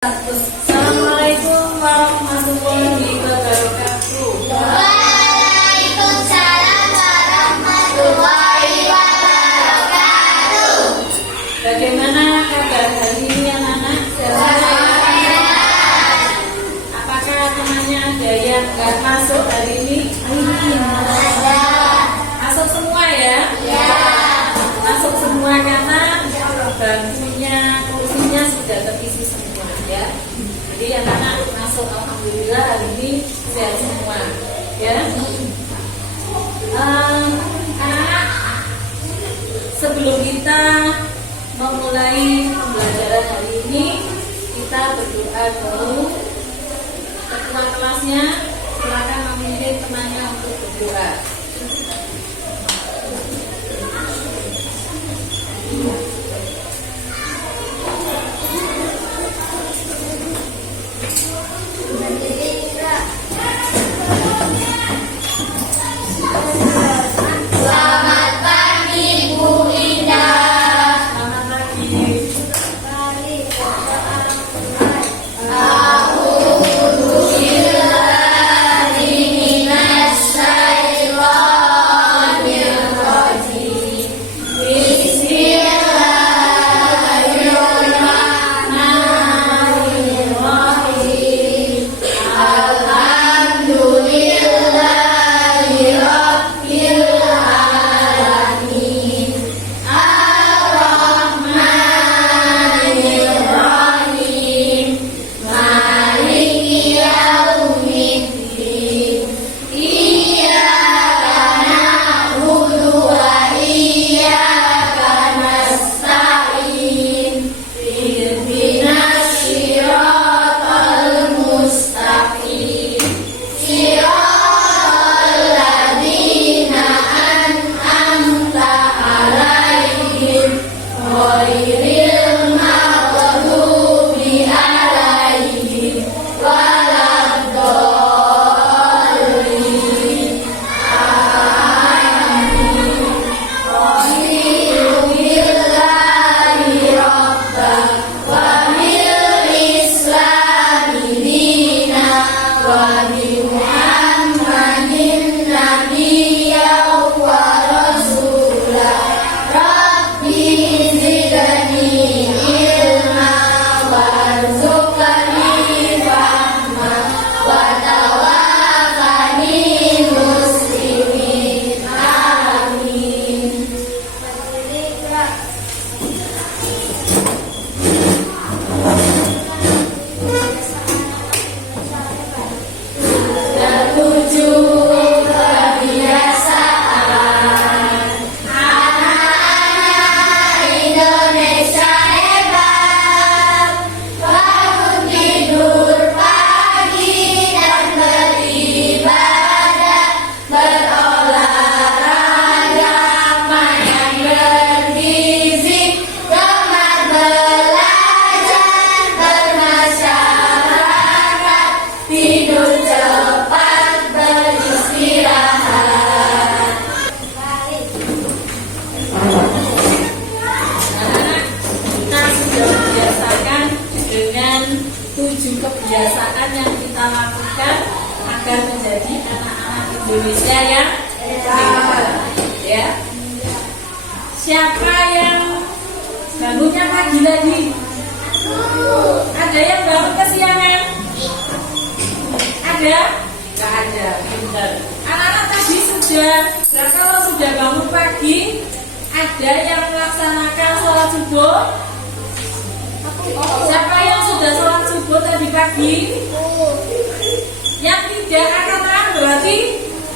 Assalamualaikum warahmatullahi wabarakatuh. Waalaikumsalam warahmatullahi wabarakatuh. Bagaimana kabar hari ini anak-anak? Apakah temannya ada yang nggak masuk hari ini? Ada. Masuk semua ya? Ya. Masuk semua karena bangkunya, kursinya sudah terisi semua ya. Jadi anak-anak masuk, alhamdulillah hari ini sehat semua ya. Anak-anak, sebelum kita memulai pembelajaran hari ini, kita berdoa dulu. Ketua kelasnya silakan memimpin temannya untuk berdoa. Selamat pagi Bu Indah. Selamat pagi. Kebiasaan yang kita lakukan agar menjadi anak-anak Indonesia yang pintar ya. Siapa yang bangunnya pagi tadi? Ada yang bangun kesiangan? Ada? Nggak ada, pintar. Anak-anak tadi sudah, nah kalau sudah bangun pagi, ada yang melaksanakan sholat subuh? Siapa yang sudah sholat subuh tadi pagi? Yang tidak akan berarti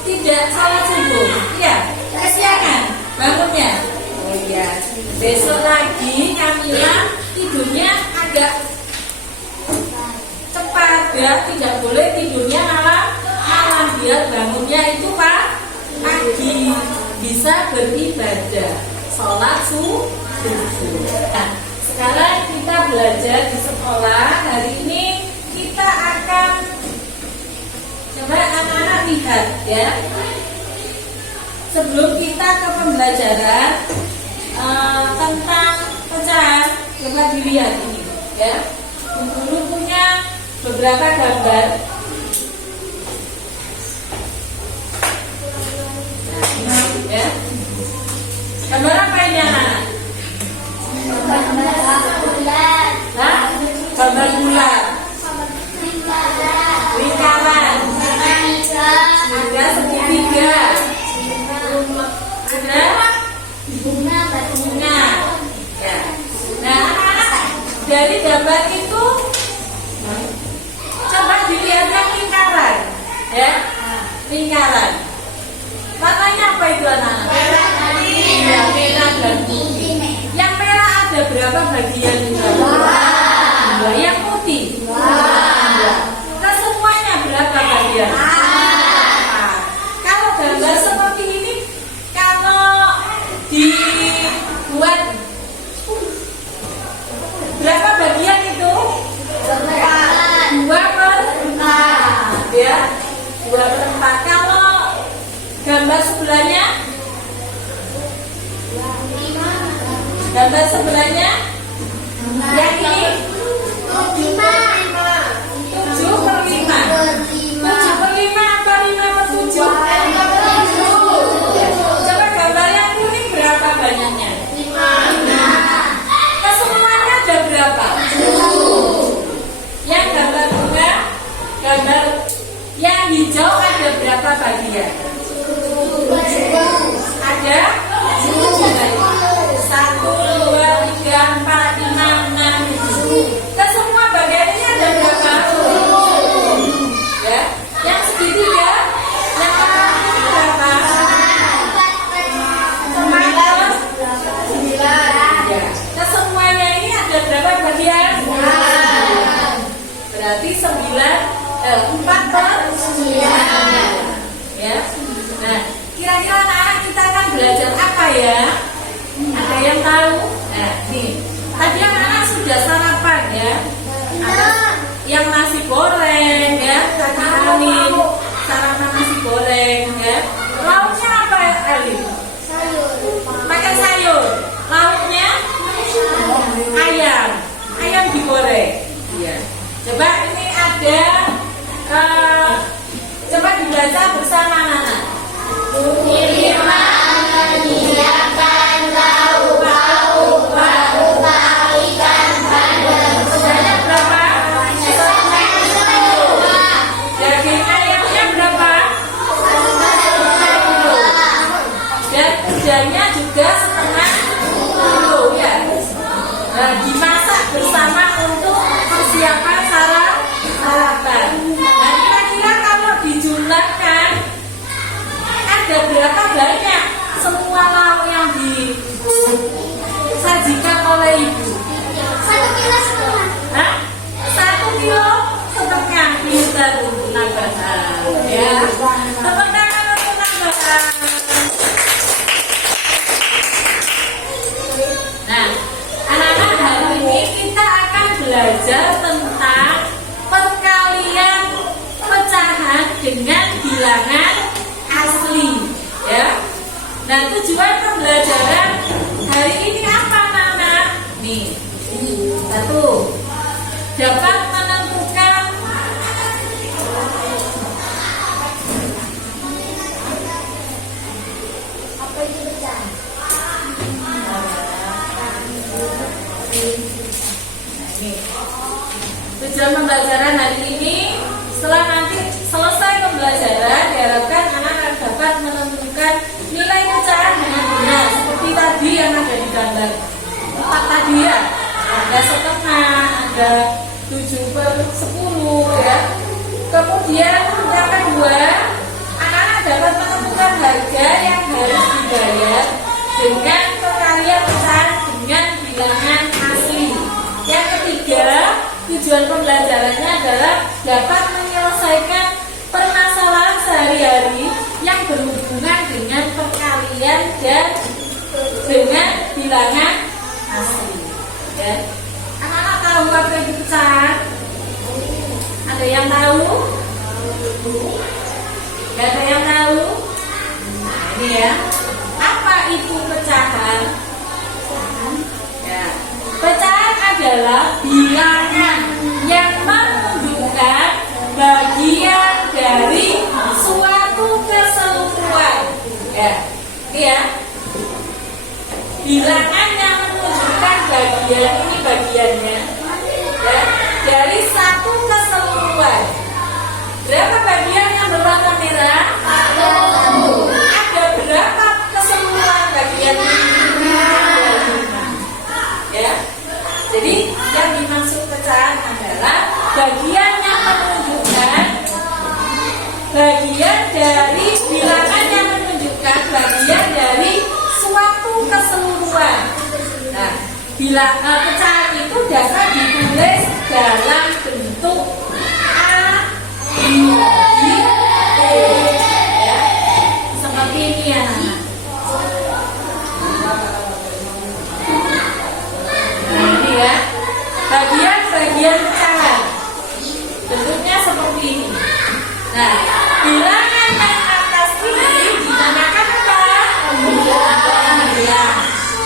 tidak sholat subuh. Iya, kesiangan bangunnya. Oh iya, besok lagi Kamila tidurnya agak cepat ya, tidak boleh tidurnya malam biar bangunnya itu pagi, bisa beribadah sholat subuh. Nah, sekarang kita belajar di sekolah. Hari ini kita akan coba anak-anak lihat ya. Sebelum kita ke pembelajaran tentang pecahan, coba dilihat ini ya. Dulu beberapa gambar. Nah, ini ya. Gambar apa ini anak-anak? Nah, gambar bulat, lingkaran, ada segitiga, ada bunga. Ya. Nah, anak-anak, dari gambar itu coba dilihatkan lingkaran, ya, lingkaran. Warnanya apa itu anak-anak? Ya, merah dan putih. Yang merah ada berapa bagian? Dua. Yang putih? Kesemuanya berapa bagian? Kalau gambar seperti ini, kalau dibuat berapa bagian itu? 2/4. Ya, 2/4. Kalau gambar sebelahnya? Gambar sebelahnya? Yang ini? 7/5. 7/5 apa 5/7? Coba gambar yang kuning berapa banyaknya? 5. Kesemuanya ada berapa? Yang gambar bunga, gambar yang hijau ada berapa bagian? Ada 1, 2, 3, 4, 5, 6, 7. Kesemua bagian ini ada berapa? Ya, yang segitiga, yang warna ini berapa? 9. Ya, kesemuanya ini ada berapa bagian? Berarti 4/9. Ya. Nah, kira-kira anak-anak kita akan belajar apa ya? Ada yang tahu? Nah, nih. Tadi anak-anak sudah sarapan ya. Ada yang nasi goreng ya, Kak Amin. Sarapan nasi goreng ya. Lauknya apa ya, Ali? Pakai sayur. Lauknya ayam. Ayam digoreng. Iya. Coba ini ada coba dibaca bersama anak-anak. Firman menyediakan lauk-lauk berupa ikan bandeng. Sebanyak berapa? Daging ayamnya berapa? 1,5 kilo. Dan kudanya juga 1,5 kilo ya. Nah, dimasak bersama untuk persiapan sarapan. Nah, kira-kira kalau dijumlahkan ada berapa banyak semua lauk yang disajikan oleh ibu? 1,5 kilo. Hah? 1,5 kilo? Pintar untuk nambahan. Ya. Tepuk tangan untuk nambahan. Nah, anak-anak, hari ini kita akan belajar tentang perkalian pecahan dengan bilangan asli, ya. Nah, tujuan pembelajaran hari ini apa, anak-anak? Nih, 1, dapat menentukan Apa itu pecah? Nih, tujuan pembelajaran hari ini, setelah nanti selesai pembelajaran, diharapkan anak-anak dapat menentukan nilai pecahan dengan benar, seperti tadi yang ada di gambar 4 tadi ya. Ada setengah, ada 7/10 ya. Kemudian yang kedua, anak-anak dapat menentukan harga yang harus dibayar dengan perkalian pecahan dengan bilangan asli. Yang ketiga, tujuan pembelajarannya adalah dapat menyelesaikan permasalahan sehari-hari yang berhubungan dengan perkalian dan dengan bilangan asli. Ya. Anak-anak tahu apa itu pecahan? Ada yang tahu? Gak ada yang tahu? Nah, ini ya. Apa itu pecahan? Ya. Pecahan adalah bilangan yang menunjukkan bilangan yang menunjukkan bagian ini bagiannya ya, dari 1 keseluruhan. Berapa bagian yang berwarna merah? 1. Ada berapa keseluruhan bagian ini? Ya. Jadi yang dimaksud pecahan adalah bagian yang menunjukkan bagian dari bilangan yang menunjukkan bagian dari suatu keseluruhan. Nah, bila pecahan itu dapat ditulis dalam bentuk A, B, C, ya, seperti ini ya anak. Nah, ini ya, bagian-bagian pecahan bentuknya seperti ini. Nah, bilangan yang atas ini dinamakan apa? Bilangan.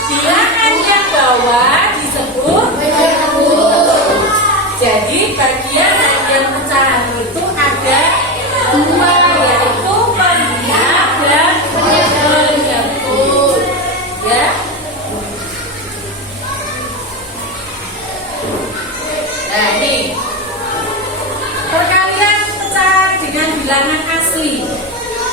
Bilangan yang bawah disebut penyebut. Jadi bagian-bagian pecahan itu ada 2, yaitu pembilang dan penyebut. Ya. Nah, ini perkalian pecahan dengan bilangan asli.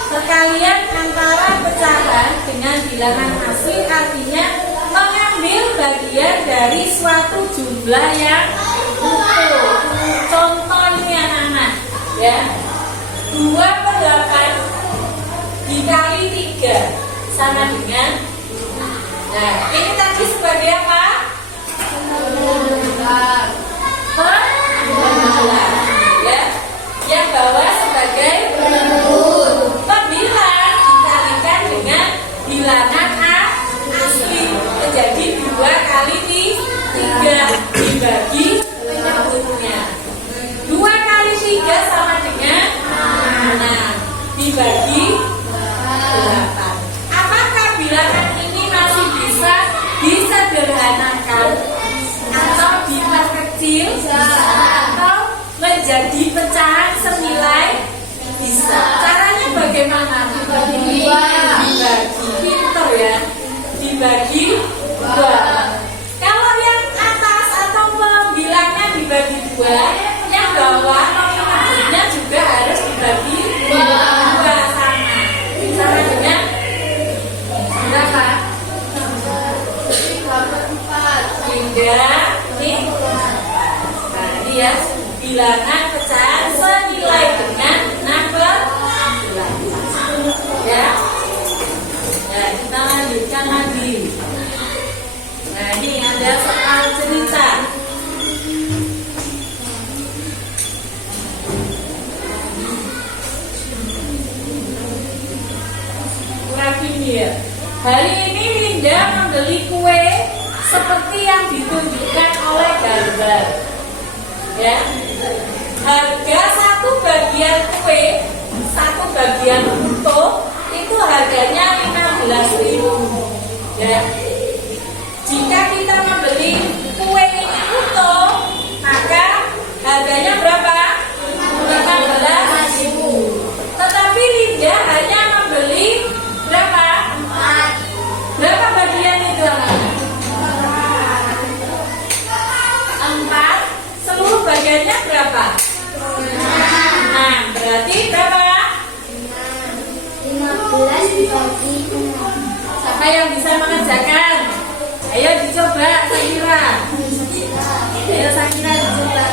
Perkalian antara pecahan dengan bilangan asli artinya mengambil bagian dari suatu jumlah yang utuh. Contoh ini anak-anak, ya. 2/8 dikali 3 sama dengan. Nah, ini tadi sebagai apa? Pembilang, ya. Yang bawah sebagai penyebut. Pembilang dikalikan dengan bilangan asli menjadi 2 kali 3 dibagi penyebutnya. 2 kali 3 sama dengan 6 dibagi 8. Apakah bilangan ini masih bisa disederhanakan atau diperkecil atau menjadi pecahan senilai? Bisa. Caranya bagaimana? Dibagi. Pinter ya. Dibagi 2. Kalau yang atas atau pembilangnya dibagi 2, yang bawah penyebutnya juga harus dibagi 2 sama. Caranya berapa? 3. Ini. Nah, ini ya. Bilangan pecahan senilai dengan 6/8. Ya. Nah, kita lanjutkan lagi. Nah, ini ada soal cerita. Ya. Hari ini Linda membeli kue seperti yang ditunjukkan oleh gambar. Ya. Harga satu bagian kue, satu bagian utuh itu harganya 15.000. Ya. Jika kita membeli kue ini utuh, maka harganya berapa? 15.000. Tetapi Linda hanya membeli berapa? 4. Berapa bagian itu anak-anak? 4. Seluruh bagiannya berapa? 6. Berarti berapa? 15 dibagi 6. Siapa yang bisa mengerjakan? Ayo dicoba Sakira. Ayo Sakira dicoba.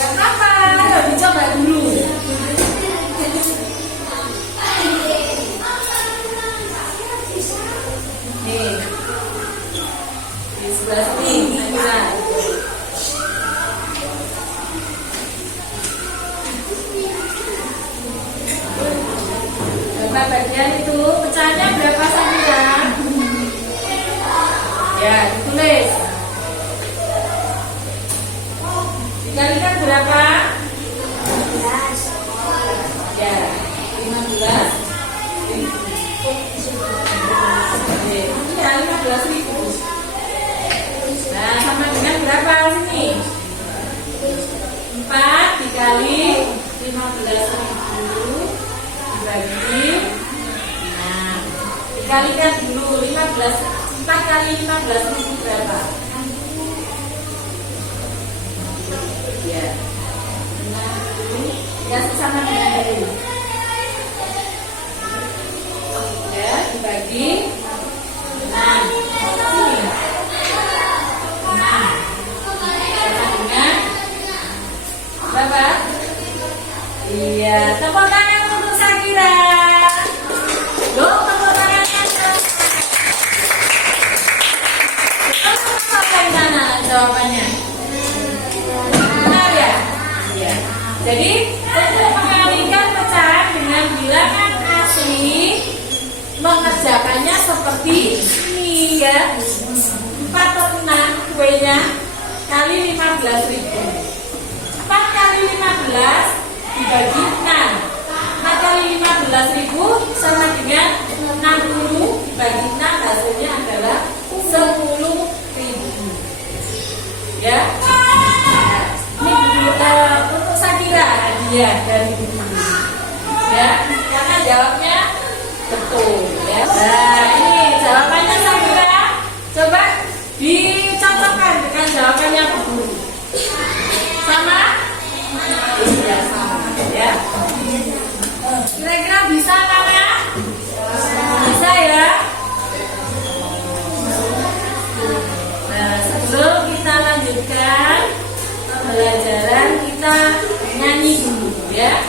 Kenapa? Ayo dicoba dulu. Nih. Di sebelah sini Sakira. Berapa bagian itu? Pecahannya berapa Sakira? Ya, ditulis. Dikalikan berapa? 15. Ya, 15. Ya, 15.000. Nah, sama dengan berapa sini? 4 dikali 15.000 dibagi 6. Dikalikan dulu 15 4 kali 15.000 berapa? Ya. Ya, sama dengan ini. Ya, dibagi 6. Ini. 6. Sama dengan berapa? Iya, tepuk tangan untuk Sakira. Loh, tepuk tangannya. Apa yang mana jawabannya? Benar ya? Iya. Jadi, untuk mengalihkan pecahan dengan bilangan asli, mengerjakannya seperti ini ya. 4 per 6 kuenya kali 15.000. 4 kali 15 dibagi 6. 4 kali 15.000 sama dengan 60 dibagi 6, hasilnya adalah 10.000. Ya. Ini untuk Sakira hadiah dari ibu. Ya, karena jawabnya betul ya. Nah, ini jawabannya Sakira. Coba dicocokkan dengan jawabannya Bu. Sama? Iya, sama ya. Kira-kira bisa nggak ya? Bisa ya? Nah, sebelum kita lanjutkan pembelajaran, kita nyanyi dulu ya.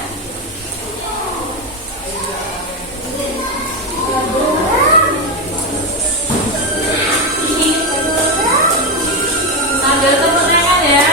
Sambil tepuk tangan ya.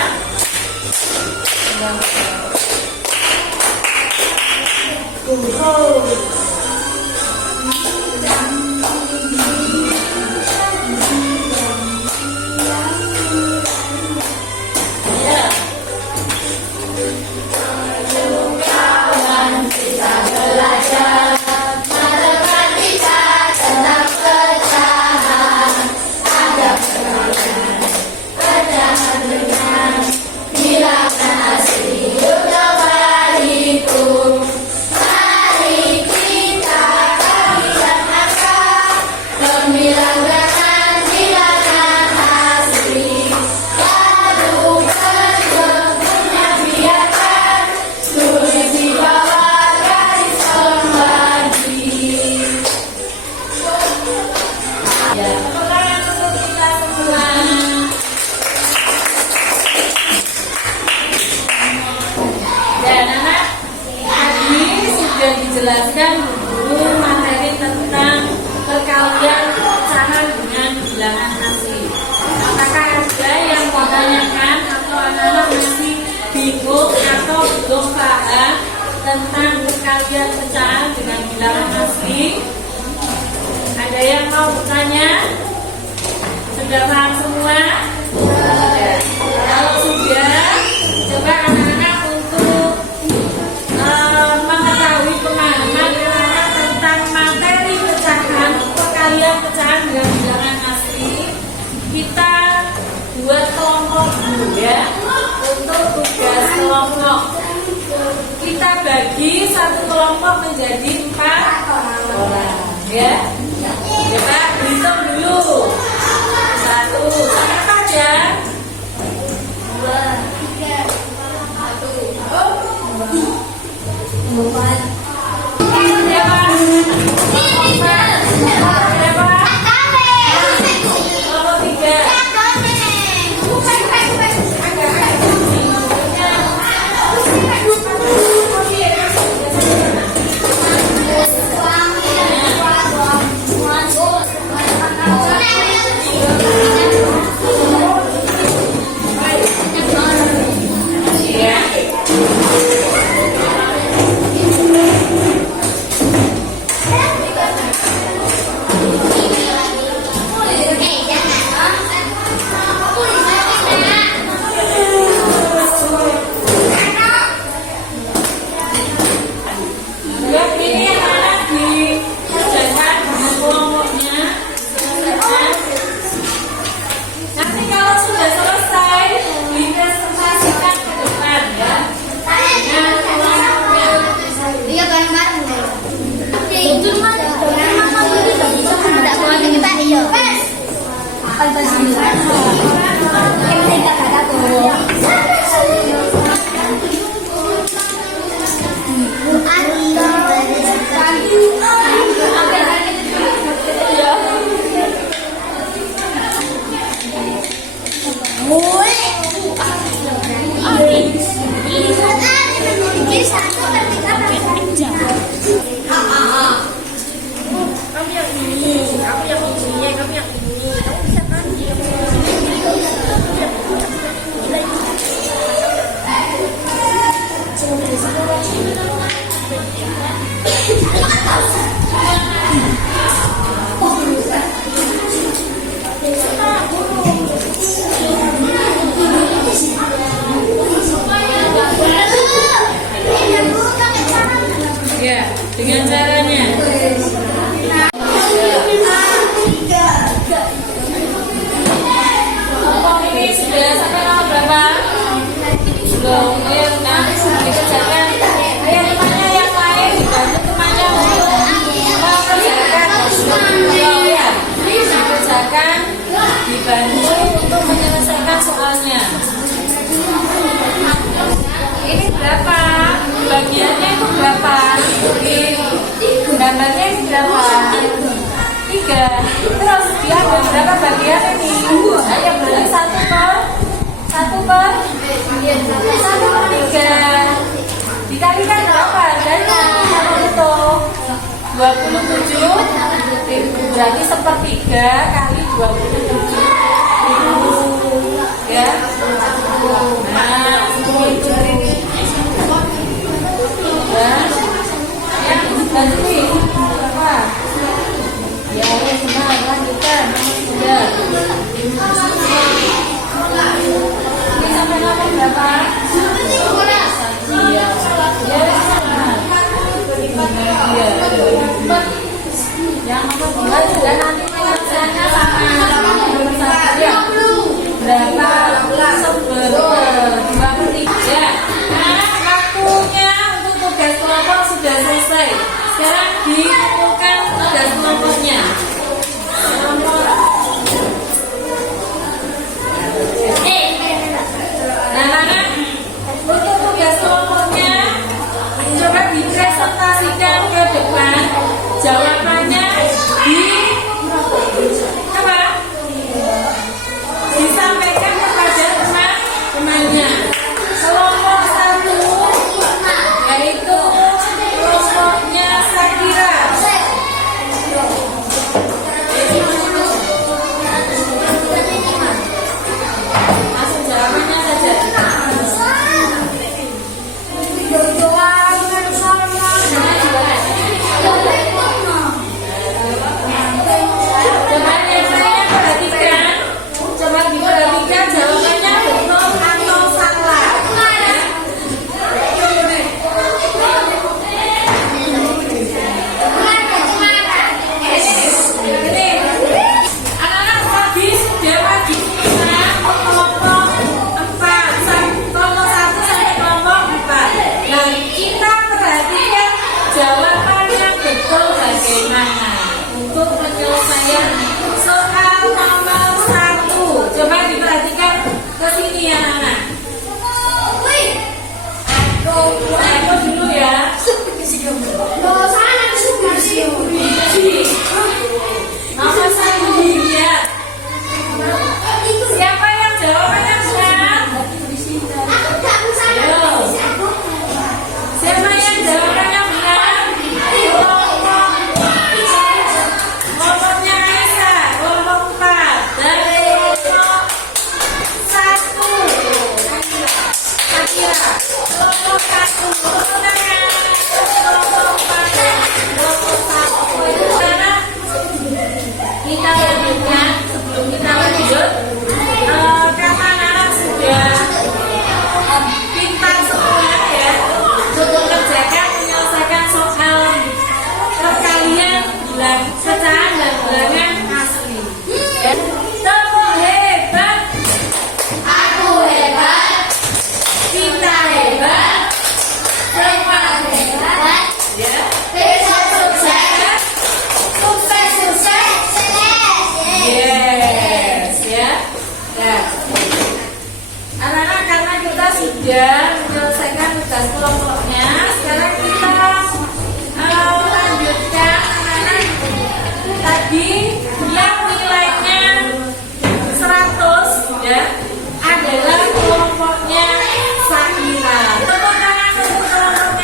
Jelaskan dulu materi tentang perkalian pecahan dengan bilangan asli. Apakah ada yang menanyakan atau anak-anak masih bingung atau belum paham tentang perkalian pecahan dengan bilangan asli? Ada yang mau bertanya? Sudah paham semua? Ya. Kalau sudah, coba anak-anak untuk mengetahui pemahaman tentang materi pecahan, perkalian pecahan dengan bilangan asli, kita buat kelompok dulu ya. Untuk tugas kelompok, kita bagi satu kelompok menjadi 4 orang ya. Kita hitung dulu. 1, sampai apa aja? 2, 3, 1. Kamu yang ini, aku yang ini, kamu yang ini. Kamu bisa kan? Ya, dengan caranya. Kelompok ini sudah sampai nomor berapa? Belum. Ayo, nah, dikerjakan. Ayo temannya yang lain dibantu temannya untuk mengerjakan. Ya, dikerjakan, dibantu untuk menyelesaikan soalnya. Ini berapa? Bagiannya itu berapa? Gambarnya ini berapa? 3. Terus dia ada berapa bagian ini? Ayo berarti 1 per 3. Dikalikan berapa harganya? Kalau itu 27 berarti 1/3 kali 27 ya. Nah, itu ya, bantuin apa? Ya, senang lanjutkan. Ya. Ini sampai nomor berapa? Iya. Ya, iya. Yang nomor 2 juga nanti pengerjaannya sama nomor 1 ya. Berapa? 2/3 ya. Nah, waktunya untuk tugas kelompok sudah selesai. Sekarang dikumpulkan tugas kelompoknya. Nah, anak, untuk tugas kelompoknya coba dipresentasikan ke depan. Jawabannya apa? Disampaikan kepada teman-temannya. Kelompok 1 yaitu kelompoknya Sakira. Langsung jawabannya saja. Coba diperhatikan jawabannya betul atau salah. Anak-anak tadi sudah bagi kelompok 4, kelompok 1 sampai kelompok 4. Nah, kita perhatikan jawabannya betul bagaimana untuk penyelesaian soal nomor 1. Coba diperhatikan ke sini ya anak. Aku dulu ya. Nomor 1 dilihat. Siapa yang jawabannya benar? Ayo. Siapa yang jawabannya benar? Kelompoknya Aisyah, kelompok 4 dan kelompok 1. Sakira. Kelompok 1. Kelompok 4. Kelompok 1. Karena kita lanjutkan sebelum kita lanjut. Karena anak sudah pintar semua ya untuk mengerjakan menyelesaikan soal perkalian bilang pecahan dan bilangan asli. Ya. Tepuk hebat. Aku hebat. Kita hebat. Semua hebat. Ya. Besok sukses. Sukses sukses. Yes, ya. Ya. Anak-anak, karena kita sudah menyelesaikan tugas kelompoknya, sekarang kita lanjutkan anak-anak. Tadi yang nilainya 100 ya adalah kelompoknya Sakira. Tepuk tangan untuk kelompoknya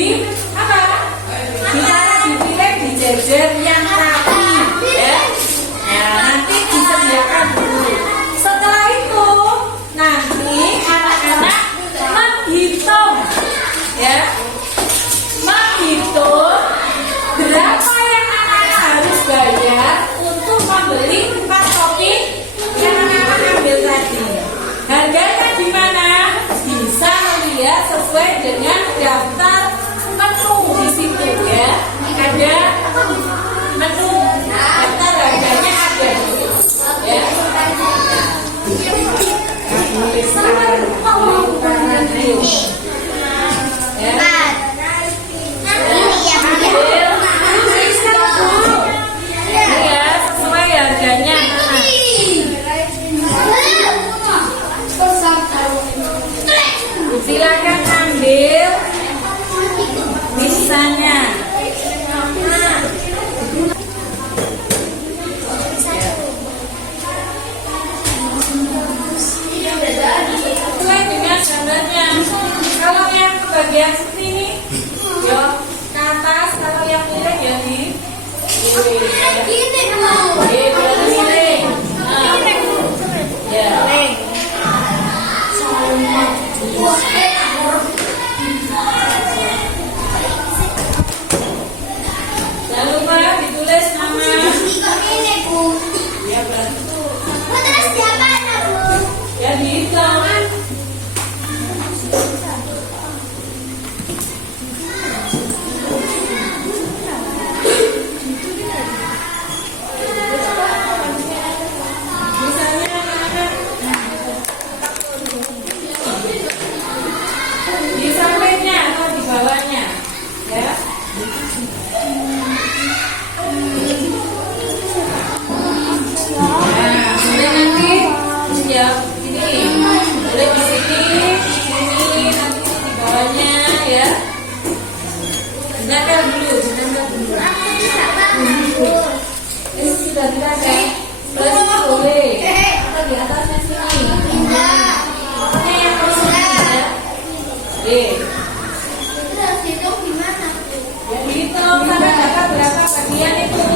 di apa? Cara dipilih di jajar yang rapi, ya. Nah, nanti disediakan dulu. Setelah itu nanti anak-anak menghitung, ya, menghitung berapa yang anak-anak harus bayar untuk membeli 4 topping yang anak-anak ambil tadi. Harganya di mana? Bisa melihat sesuai dengan daftar menu di situ, ya. Ada menu daftar harganya ada di situ, ya. Sesuai harganya. Silakan ambil misalnya. Sesuai dengan gambarnya. Kalau yang bagian seperti ini, yo ke atas. Kalau yang miring ya di berarti miring. Ya. Jangan lupa ditulis nama. Ya bantu. Ya dihitung. Misalnya di sampingnya atau di bawahnya, ya. Nah, kemudian nanti ya ini boleh di sini, nanti di bawahnya, ya. Gunakan dulu. Ini sudah dirasakan. Terus boleh. Atau di atasnya sini. Pokoknya yang harus ini, ya. Ya dihitung sampai dapat berapa bagian itu.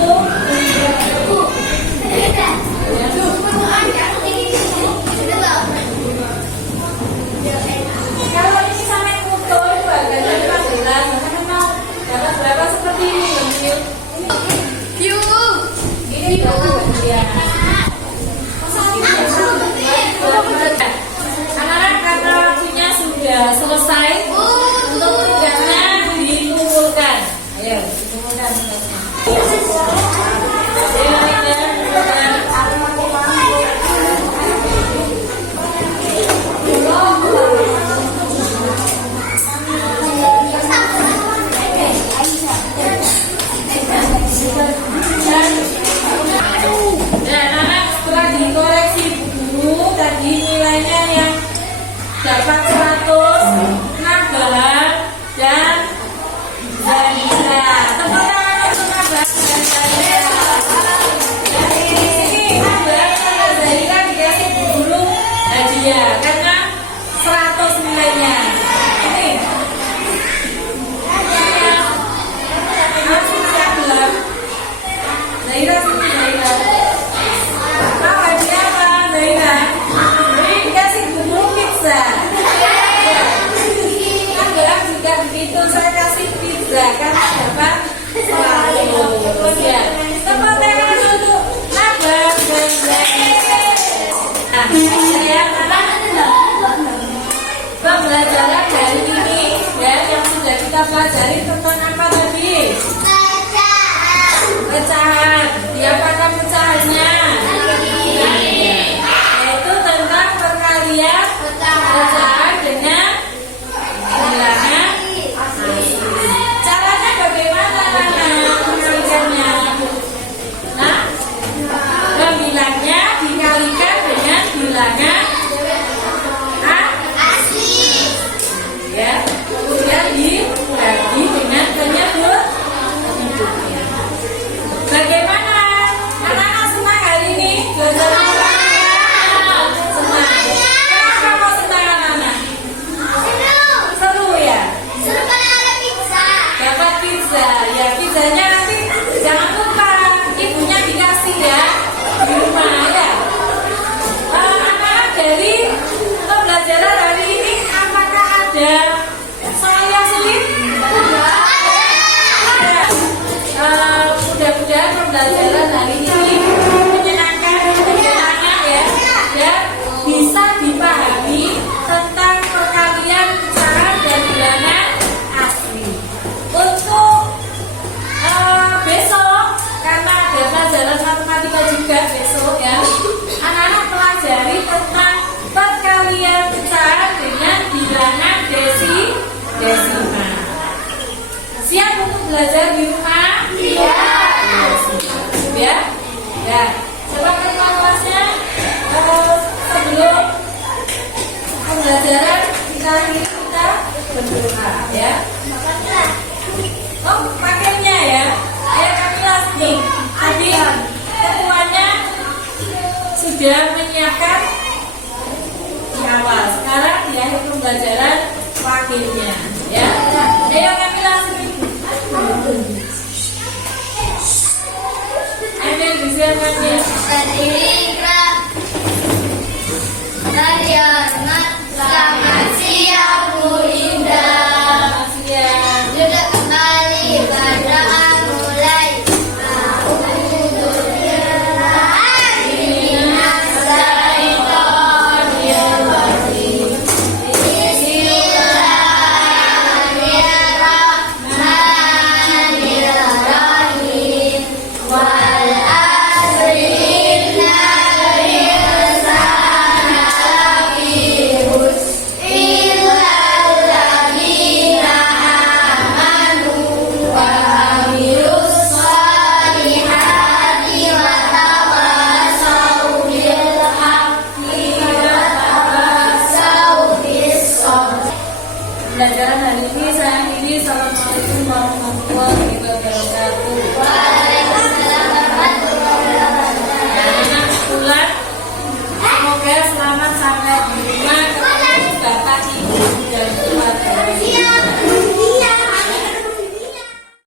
Kalau ini sampai kutu itu harganya 15. Karena mau dapat berapa seperti ini. Ini bagian. Anak-anak karena waktunya sudah selesai, untuk tugasnya dikumpulkan. Ayo dikumpulkan tugasnya. Ayo Linda, nah, anak setelah dikoreksi buku tadi nilainya yang dapat 100 Nabah dan Zahira. Tepuk tangan untuk Nabah dan Zahira. Dari sini Nabah dan Zahira dikasih guru hadiah karena 100 nilainya. Ini langsung siap belum? Zahira sini Zahira. Mau hadiah apa Zahira? Ini dikasih guru pizza. Juga begitu saya kasih pizza karena dapat 100. Ya. Tepuk tangan untuk Nabah dan Zahira. Nah, ya, pembelajaran hari ini ya yang sudah kita pelajari tentang apa tadi? Pecahan. Diapakan pecahannya? Yaitu tentang perkalian pecahan dengan bilangan. Caranya bagaimana mengalikannya? Nah, membilangnya dikalikan dengan bilangan ya, kemudian dibagi dengan penyebut. Bagaimana anak-anak senang hari ini? Belajar senang. Kenapa kau senang anak-anak? pembelajaran hari ini menyenangkan, menyenangkan ya, bisa dipahami tentang perkalian, pecahan dan bilangan asli. Untuk besok, karena ada pelajaran matematika juga besok ya, anak-anak pelajari tentang perkalian pecahan dengan bilangan desimal. Siap untuk belajar di rumah? Iya. Ya. Ya. Coba ketua kelasnya sebelum pembelajaran kita berdoa ya. Oh, pakainya ya. Ya, kami nih. Tadi ketuanya sudah menyiapkan di awal. Sekarang di akhir pembelajaran pakainya ya. Ayo kami langsung. Ada bisa pakai. Selamat siang Bu Indah. Selamat siang. Sudah kembali pada mulai. Pembelajaran hari ini saya akhiri. Assalamualaikum warahmatullahi wabarakatuh.